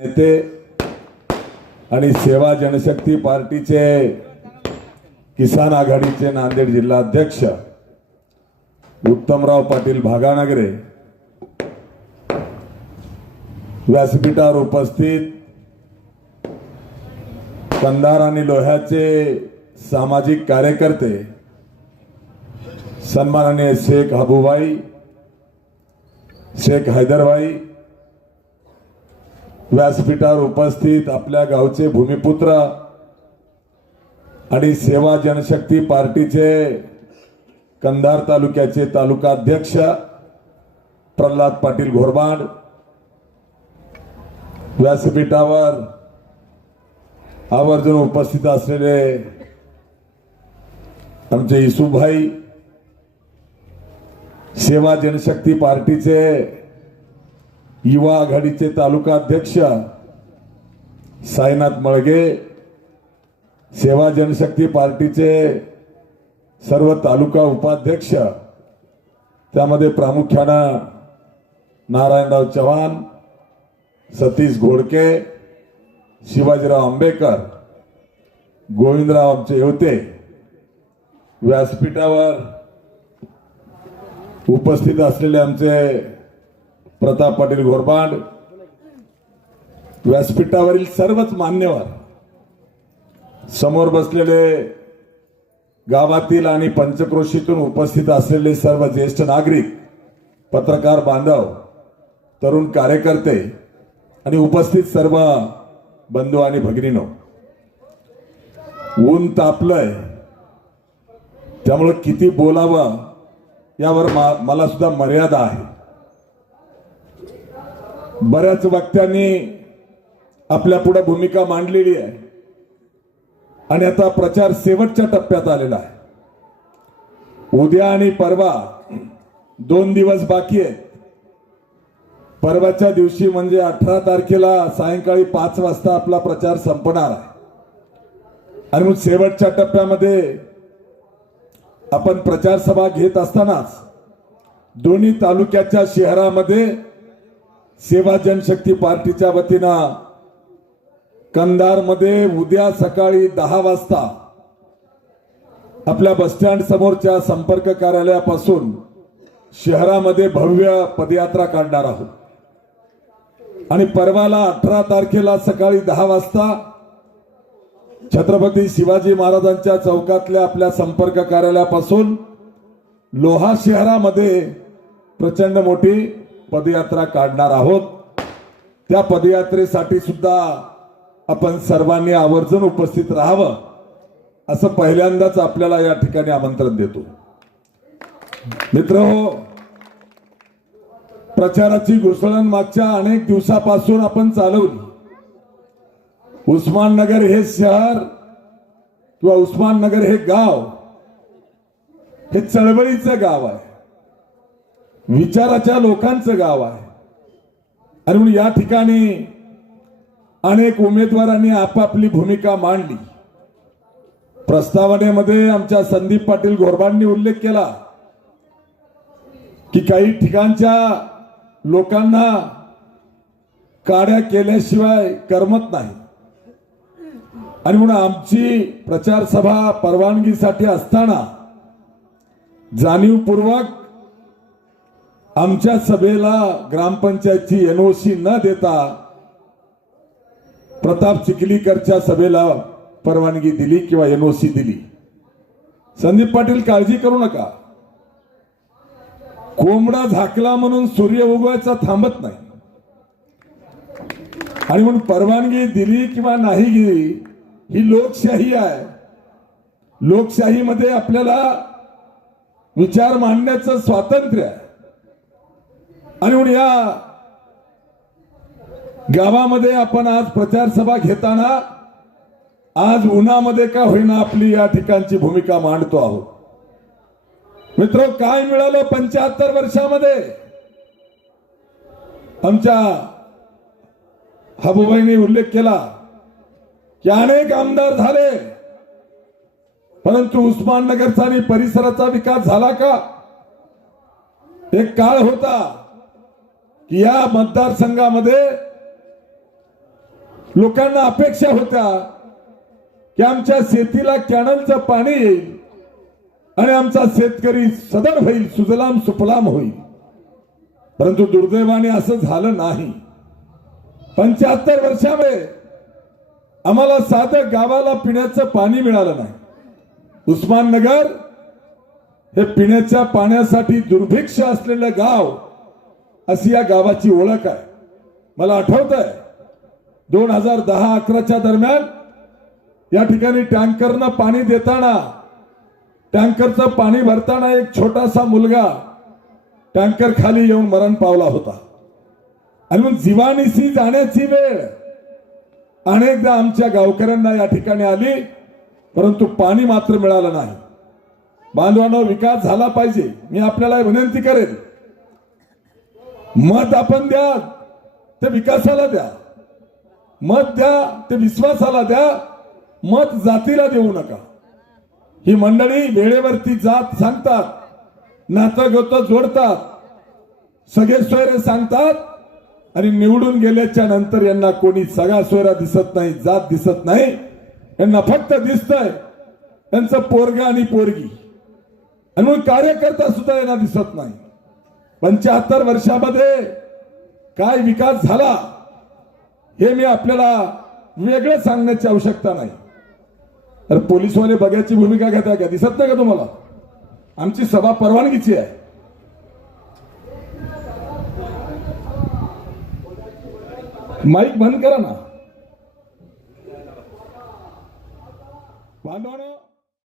नेते आणि सेवा जनशक्ती पार्टीचे किसान आघाडीचे नांदेड जिल्हा अध्यक्ष उत्तमराव पाटील भागानगरे व्यासपीठावर उपस्थित कंधार आणि लोह्याचे सामाजिक कार्यकर्ते सन्माननीय शेख हबूबाई शेख हैदरभाई व्यासपीठावर उपस्थित आपल्या गावचे भूमिपुत्र आणि सेवा जनशक्ती पार्टीचे कंधार तालुक्याचे तालुका अध्यक्ष प्रल्हाद पाटील घोरबाड व्यासपीठावर आवर्जून उपस्थित असलेले आमचे इसुभाई सेवा जनशक्ती पार्टीचे युवा आघाडीचे तालुका अध्यक्ष साईनाथ मळगे सेवा जनशक्ती पार्टीचे सर्व तालुका उपाध्यक्ष त्यामध्ये प्रामुख्यानं नारायणराव चव्हाण सतीश घोडके शिवाजीराव आंबेकर गोविंदराव आमचे होते. व्यासपीठावर उपस्थित असलेले आमचे प्रताप पाटील घोरबाड व्यासपीठावरील सर्वच मान्यवर समोर बसलेले गावातील आणि पंचक्रोशीतून उपस्थित असलेले सर्व ज्येष्ठ नागरिक पत्रकार बांधव तरुण कार्यकर्ते आणि उपस्थित सर्व बंधू आणि भगिनीनो ऊन तापलंय. त्यामुळं किती बोलावं यावर मा- मला सुद्धा मर्यादा आहे. बऱ्याच वक्त्यांनी आपल्या पुढे भूमिका मांडलेली आहे. आणि आता प्रचार शेवटच्या टप्प्यात आलेला आहे. उद्या आणि परवा दोन दिवस बाकी आहेत. परवाच्या दिवशी म्हणजे अठरा तारखेला सायंकाळी पाच वाजता आपला प्रचार संपणार आहे. आणि मग शेवटच्या टप्प्यामध्ये आपण प्रचार सभा घेत असतानाच दोन्ही तालुक्याच्या शहरामध्ये सेवा जनशक्ती पार्टीच्या वतीनं कंधारमध्ये उद्या सकाळी दहा वाजता आपल्या बसस्टँड समोरच्या संपर्क कार्यालयापासून शहरामध्ये भव्य पदयात्रा काढणार आहोत. आणि परवाला अठरा तारखेला सकाळी दहा वाजता छत्रपती शिवाजी महाराजांच्या चौकातल्या आपल्या संपर्क कार्यालयापासून लोहा शहरामध्ये प्रचंड मोठी पदयात्रा काढणार आहोत. त्या पदयात्रेसाठी सुद्धा आपण सर्वांनी आवर्जून उपस्थित राहावं असं पहिल्यांदाच आपल्याला या ठिकाणी आमंत्रण देतो. मित्र हो प्रचाराची घुसळण मागच्या अनेक दिवसापासून आपण चालवली. उस्माननगर हे शहर किंवा उस्माननगर हे गाव हे चळवळीचं गाव आहे. विचाराच्या लोकांचं गाव आहे. आणि म्हणून या ठिकाणी अनेक उमेदवारांनी आपापली भूमिका मांडली. प्रस्तावनेमध्ये आमच्या संदीप पाटील गोरबांनी उल्लेख केला की काही ठिकाणच्या लोकांना काड्या केल्याशिवाय करमत नाही. आणि म्हणून आमची प्रचार सभा परवानगीसाठी असताना जाणीवपूर्वक आमच्या सभेला ग्रामपंचायतची एनओसी न देता प्रताप चिखलीकरच्या सभेला परवानगी दिली किंवा एनओसी दिली. संदीप पाटील काळजी करू नका. कोंबडा झाकला म्हणून सूर्य उगवायचा थांबत नाही. आणि म्हणून परवानगी दिली किंवा नाही गेली ही लोकशाही आहे. लोकशाहीमध्ये आपल्याला विचार मांडण्याचं स्वातंत्र्य आहे. आणि म्हणून या गावामध्ये आपण आज प्रचार सभा घेताना आज उन्हामध्ये का होईना आपली या ठिकाणची भूमिका मांडतो आहोत. मित्र काय मिळालं पंच्याहत्तर वर्षामध्ये? आमच्या हबुबाईंनी उल्लेख केला की अनेक आमदार झाले परंतु उस्माननगरचा आणि परिसराचा विकास झाला का? एक काळ होता या मतदारसंघामध्ये लोकांना अपेक्षा होत्या की आमच्या शेतीला कॅनलचं पाणी येईल आणि आमचा शेतकरी सदन होईल सुजलाम सुफलाम होईल. परंतु दुर्दैवाने असं झालं नाही. पंच्याहत्तर वर्षामध्ये आम्हाला साधं गावाला पिण्याचं पाणी मिळालं नाही. उस्माननगर हे पिण्याच्या पाण्यासाठी दुर्भिक्ष असलेलं गाव अशी या गावाची ओळख आहे. मला आठवत आहे दोन हजार दहा अकराच्या दरम्यान या ठिकाणी टँकरनं पाणी देताना टँकरचं पाणी भरताना एक छोटासा मुलगा टँकर खाली येऊन मरण पावला होता. आणि मग जीवानिसी जाण्याची वेळ. अनेकदा आमच्या गावकऱ्यांना या ठिकाणी आली परंतु पाणी मात्र मिळालं नाही. बांधवांना विकास झाला पाहिजे. मी आपल्याला विनंती करेन मत आपण द्या ते विकासाला द्या. मत द्या ते विश्वासाला द्या. मत जातीला देऊ नका. ही मंडळी वेळेवरती जात सांगतात नातं गोतं जोडतात सगळे सोयरे सांगतात आणि निवडून गेल्याच्यानंतर यांना कोणी सगळा सोयरा दिसत नाही जात दिसत नाही. यांना फक्त दिसतंय त्यांचं पोरगा आणि पोरगी. आणि म्हणून कार्यकर्ता सुद्धा यांना दिसत नाही. पंच्याहत्तर वर्षामध्ये काय विकास झाला हे मी आपल्याला वेगळं सांगण्याची आवश्यकता नाही. तर पोलीसवाले बघ्याची भूमिका घेता का? दिसत नाही का तुम्हाला? आमची सभा परवानगीची आहे. माईक बंद करा ना.